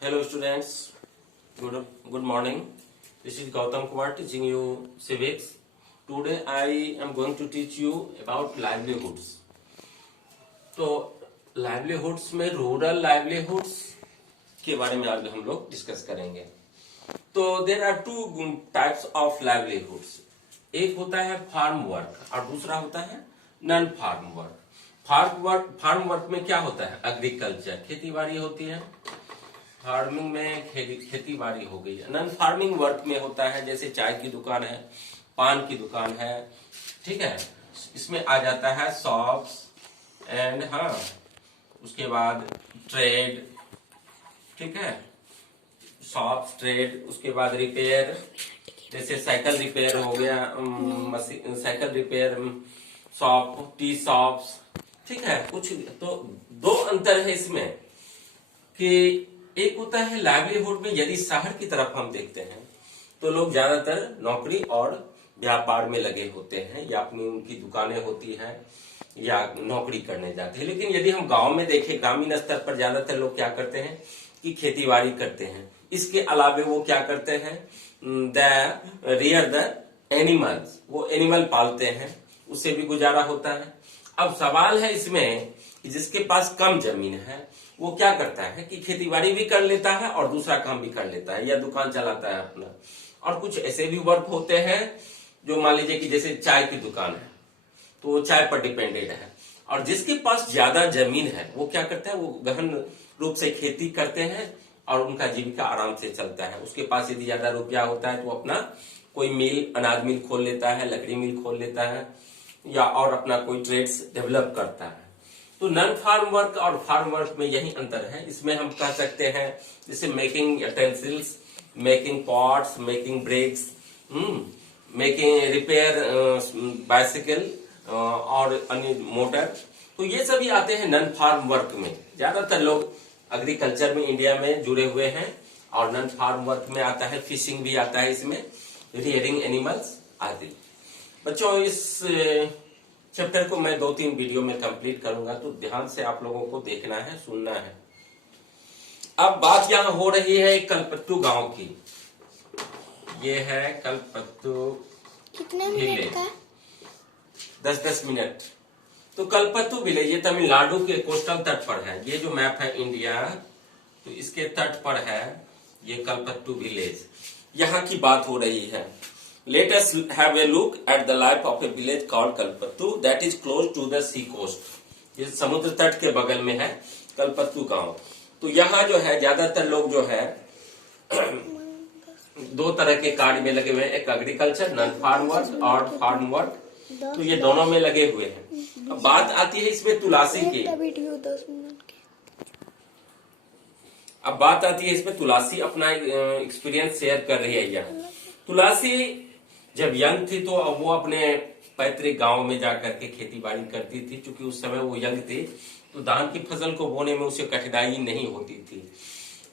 Hello students, good morning. This is Gautam Kumar teaching you civics. Today I am going to teach you about livelihoods. तो livelihoods में rural livelihoods के बारे में आज हम लोग डिस्कस करेंगे. तो there are two types of livelihoods. एक होता है फार्म वर्क और दूसरा होता है non farm work. Farm work में क्या होता है? एग्रीकल्चर, खेती बाड़ी होती है. फार्मिंग में खेती बाड़ी हो गई. नॉन फार्मिंग वर्क में होता है जैसे चाय की दुकान है, पान की दुकान है, ठीक है. इसमें आ जाता है शॉप्स एंड उसके बाद ट्रेड, ठीक है, शॉप्स ट्रेड. उसके बाद रिपेयर, जैसे साइकिल रिपेयर हो गया, cycle repair shop, T shops, ठीक है. कुछ तो दो अंतर है इसमें कि एक होता है लाइवलीहुड में. यदि शहर की तरफ हम देखते हैं तो लोग ज्यादातर नौकरी और व्यापार में लगे होते हैं या अपनी उनकी दुकानें होती हैं या नौकरी करने जाते हैं. लेकिन यदि हम गांव में देखें, ग्रामीण स्तर पर ज्यादातर लोग क्या करते हैं कि खेती बाड़ी करते हैं. इसके अलावे वो क्या करते हैं, रियर द एनिमल्स, वो एनिमल पालते हैं, उससे भी गुजारा होता है. अब सवाल है इसमें कि जिसके पास कम जमीन है वो क्या करता है कि खेतीबाड़ी भी कर लेता है और दूसरा काम भी कर लेता है या दुकान चलाता है अपना. और कुछ ऐसे भी वर्क होते हैं जो मान लीजिए कि जैसे चाय की दुकान है तो वो चाय पर डिपेंडेड है. और जिसके पास ज्यादा जमीन है वो क्या करता है, वो गहन रूप से खेती करते हैं और उनका जीविका आराम से चलता है. उसके पास यदि ज्यादा रुपया होता है तो अपना कोई मिल, अनाज मिल खोल लेता है, लकड़ी मिल खोल लेता है या और अपना कोई ट्रेड्स डेवलप करता है. तो नॉन फार्म वर्क और फार्म वर्क में यही अंतर है. इसमें हम कह सकते हैं जैसे making utensils, making pots, making bricks, making repair bicycle और अन्य मोटर. तो ये सभी आते हैं नॉन फार्म वर्क में. ज्यादातर लोग एग्रीकल्चर में इंडिया में जुड़े हुए हैं और नॉन फार्म वर्क में आता है फिशिंग भी आता है, इसमें रियरिंग एनिमल्स आदि. बच्चों इस चैप्टर को मैं 2-3 वीडियो में कंप्लीट करूंगा तो ध्यान से आप लोगों को देखना है, सुनना है. अब बात यहाँ हो रही है कलपत्तू गांव की. ये है कलपत्तू. कितने मिनट का? 10-10 मिनट. तो कलपत्तू विलेज ये तमिलनाडु के कोस्टल तट पर है. ये जो मैप है इंडिया, तो इसके तट पर है ये कलपत्तू विलेज. यहाँ की बात हो रही है. Let us have a look at the life of a village called Kalpattu that is close to the sea coast. ये समुद्र तट के बगल में है कलपत्तू गांव. तो यहाँ जो है ज्यादातर लोग जो है दो तरह के कार्य में लगे हुए हैं. एक एग्रीकल्चर नॉन फार्म वर्क और फार्म वर्क. तो ये दोनों में लगे हुए हैं. अब बात आती है इसमें तुलसी की. अब बात आती है इसमें तुलसी अपना एक्सपीरियंस शेयर कर रही है. यहाँ तुलसी जब यंग थी तो वो अपने पैतृक गांव में जाकर के खेती बाड़ी करती थी. क्योंकि उस समय वो यंग थी तो धान की फसल को बोने में उसे कठिनाई नहीं होती थी.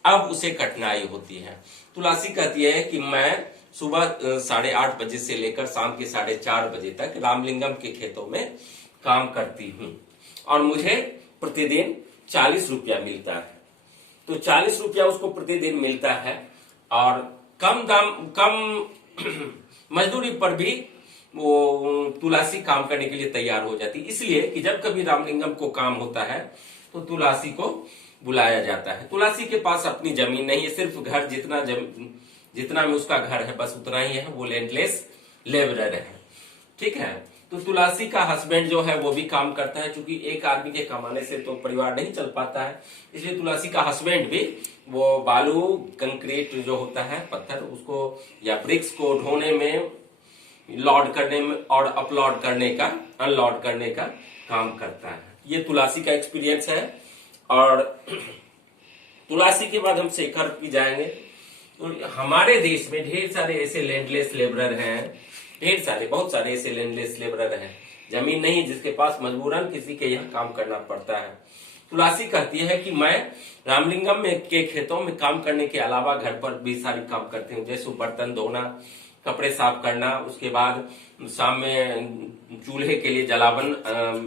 अब उसे कठिनाई होती है. तुलसी कहती है कि मैं सुबह 8:30 बजे से लेकर शाम के 4:30 बजे तक रामलिंगम के खेतों में काम करती हूँ और मुझे प्रतिदिन 40 रुपया मिलता है. तो 40 रुपया उसको प्रतिदिन मिलता है और कम मजदूरी पर भी वो तुलसी काम करने के लिए तैयार हो जाती. इसलिए कि जब कभी रामलिंगम को काम होता है तो तुलसी को बुलाया जाता है. तुलसी के पास अपनी जमीन नहीं है, सिर्फ घर जितना में उसका घर है बस उतना ही है. वो लैंडलेस लेबरर है, ठीक है. तो तुलसी का हस्बैंड जो है वो भी काम करता है. क्योंकि एक आदमी के कमाने से तो परिवार नहीं चल पाता है, इसलिए तुलसी का हस्बैंड भी वो बालू, कंक्रीट जो होता है पत्थर, उसको या ब्रिक्स को ढोने में, लोड करने में और अपलोड करने का, अनलोड करने का काम करता है. ये तुलसी का एक्सपीरियंस है. और तुलसी के बाद हम शेखर की जाएंगे. तो हमारे देश में ढेर सारे ऐसे लैंडलेस लेबरर हैं, ढेर सारे, बहुत सारे ऐसे लैंडलेस लेबरर हैं, जमीन नहीं, जिसके पास मजबूरन किसी के यहाँ काम करना पड़ता है. तुलसी कहती है कि मैं रामलिंगम में के खेतों में काम करने के अलावा घर पर भी सारी काम करती हूँ. जैसे बर्तन धोना, कपड़े साफ करना, उसके बाद शाम में चूल्हे के लिए जलावन,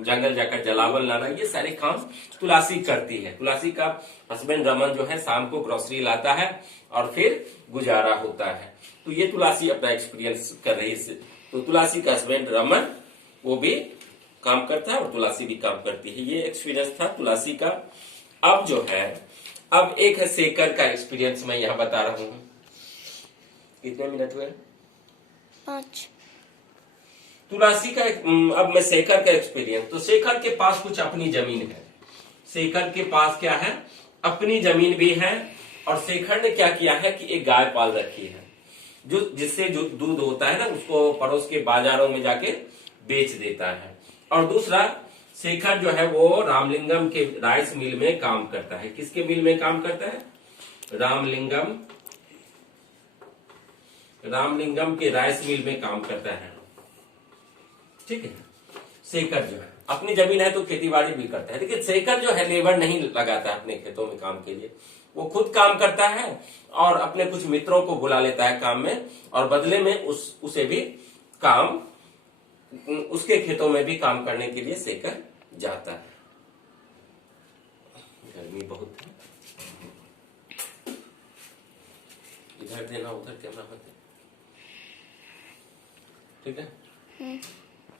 जंगल जाकर जलावन लाना, ये सारे काम तुलसी करती है। तुलसी का हस्बैंड रमन जो है शाम को ग्रोसरी लाता है और फिर गुजारा होता है। तो ये तुलसी अपना एक्सपीरियंस कर रही है। तो तुलसी का हस्बैंड रमन वो भी काम करता है और तुलसी भी काम करती है। ये एक्सपीरियंस था तुलसी का। अब जो है, अब एक है शेखर का एक्सपीरियंस, मैं यहाँ बता रहा हूँ। कितने मिनट हुए? 5। तुलसी का अब मैं शेखर का एक्सपीरियंस। तो शेखर के पास कुछ अपनी जमीन है। शेखर के पास क्या है? अपनी जमीन भी है। और शेखर ने क्या किया है कि एक गाय पाल रखी है, जिससे जो दूध होता है ना, उसको पड़ोस के बाजारों में जाके बेच देता है। और दूसरा, शेखर जो है वो रामलिंगम के राइस मिल में काम करता है। किसके मिल में काम करता है? रामलिंगम के राइस मिल में काम करता है। ठीक है। शेखर जो है अपनी जमीन है तो खेती बाड़ी भी करता है, लेकिन शेखर जो है लेबर नहीं लगाता है अपने खेतों में काम के लिए। वो खुद काम करता है और अपने कुछ मित्रों को बुला लेता है काम में, और बदले में उसे भी काम, उसके खेतों में भी काम करने के लिए शेखर जाता है। गर्मी बहुत है, इधर देना उधर कैमरा मत देना, ठीक है?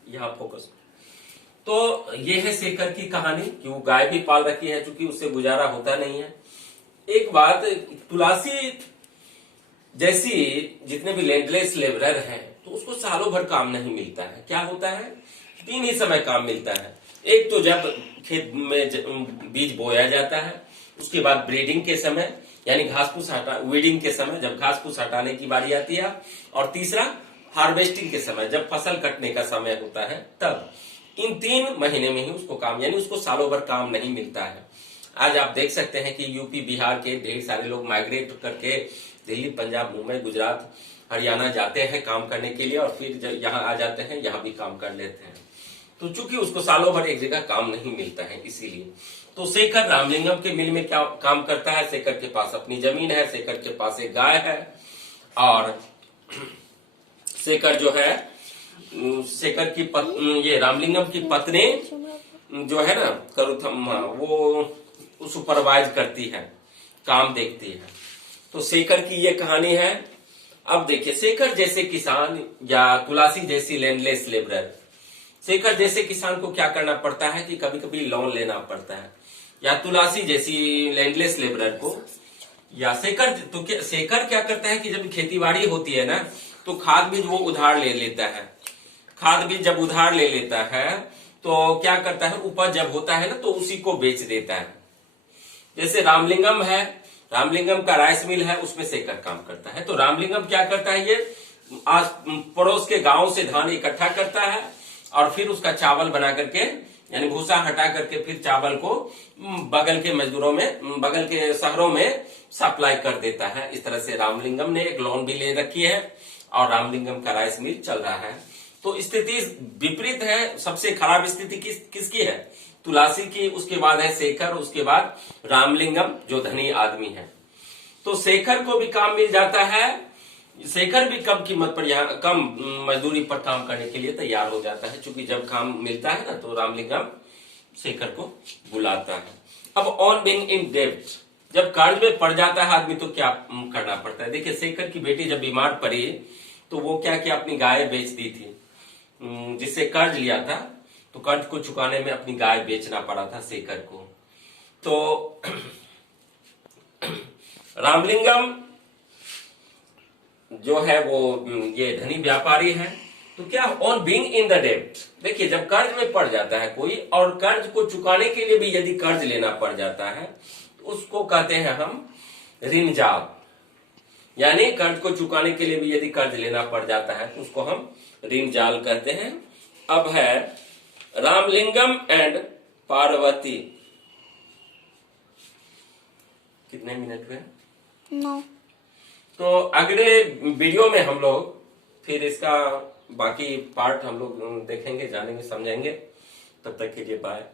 यहाँ फोकस। तो ये है शेखर की कहानी कि वो गाय भी पाल रखी है, चूंकि उससे गुजारा होता नहीं है। एक बात, तुलसी जैसी जितने भी लैंडलेस लेबरर हैं, तो उसको सालों भर काम नहीं मिलता है। क्या होता है? 3 ही समय काम मिलता है। एक तो जब खेत में बीज बोया जाता है, उसके बाद ब्रीडिंग के समय, यानी घास फूस वीडिंग के समय, जब घास फूस हटाने की बारी आती है, और तीसरा हार्वेस्टिंग के समय, जब फसल कटने का समय होता है तब। इन 3 महीने में ही उसको काम, यानी उसको सालों भर काम नहीं मिलता है। आज आप देख सकते हैं कि यूपी बिहार के ढेर सारे लोग माइग्रेट करके दिल्ली, पंजाब, मुंबई, गुजरात, हरियाणा जाते हैं काम करने के लिए, और फिर जब यहाँ आ जाते हैं, यहाँ भी काम कर लेते हैं। तो चूंकि उसको सालों भर एक जगह काम नहीं मिलता है, इसीलिए तो शेखर रामलिंगम के मिल में क्या काम करता है? शेखर के पास अपनी जमीन है, शेखर के पास एक गाय है, और शेखर जो है, शेखर की ये रामलिंगम की पत्नी जो है ना करुथम्मा, वो सुपरवाइज करती है, काम देखती है। तो शेखर की ये कहानी है। अब देखिए, शेखर जैसे किसान या तुलसी जैसी लैंडलेस लेबरर, शेखर जैसे किसान को क्या करना पड़ता है कि कभी कभी लोन लेना पड़ता है, या तुलसी जैसी लैंडलेस लेबरर को, या शेखर, तो शेखर क्या करता है कि जब खेतीबाड़ी होती है ना, तो खाद बीज वो उधार ले लेता है। खाद बीज जब उधार ले लेता है तो क्या करता है, उपज जब होता है ना तो उसी को बेच देता है। जैसे रामलिंगम है, रामलिंगम का राइस मिल है, उसमें शेखर काम करता है। तो रामलिंगम क्या करता है, ये आज पड़ोस के गांव से धान इकट्ठा करता है और फिर उसका चावल बना करके, यानी भूसा हटा करके, फिर चावल को बगल के मजदूरों में, बगल के शहरों में सप्लाई कर देता है। इस तरह से रामलिंगम ने एक लोन भी ले रखी है और रामलिंगम का राइस मिल चल रहा है। तो स्थिति विपरीत है। सबसे खराब स्थिति किसकी है? तुलसी की, उसके बाद है शेखर, उसके बाद रामलिंगम जो धनी आदमी है। तो शेखर को भी काम मिल जाता है, शेखर भी कम कीमत पर, यहाँ कम मजदूरी पर काम करने के लिए तैयार हो जाता है, क्योंकि जब काम मिलता है ना तो रामलिंगम शेखर को बुलाता है। अब ऑन बीइंग इन डेब्ट, जब कर्ज में पड़ जाता है आदमी तो क्या करना पड़ता है? देखिए, शेखर की बेटी जब बीमार पड़ी तो वो क्या किया, अपनी गाय बेच दी थी, जिससे कर्ज लिया था, तो कर्ज को चुकाने में अपनी गाय बेचना पड़ा था शेखर को। तो रामलिंगम जो है वो ये धनी व्यापारी है। तो क्या, ऑन बीइंग इन द डेब्ट, देखिए जब कर्ज में पड़ जाता है कोई, और कर्ज को चुकाने के लिए भी यदि कर्ज लेना पड़ जाता है, तो उसको कहते हैं हम ऋणजाल। यानी कर्ज को चुकाने के लिए भी यदि कर्ज लेना पड़ जाता है तो उसको हम ऋणजाल कहते हैं। अब है रामलिंगम एंड पार्वती। कितने मिनट हुए? 9। तो अगले वीडियो में हम लोग फिर इसका बाकी पार्ट हम लोग देखेंगे, जानेंगे, समझेंगे। तब तक के लिए बाय।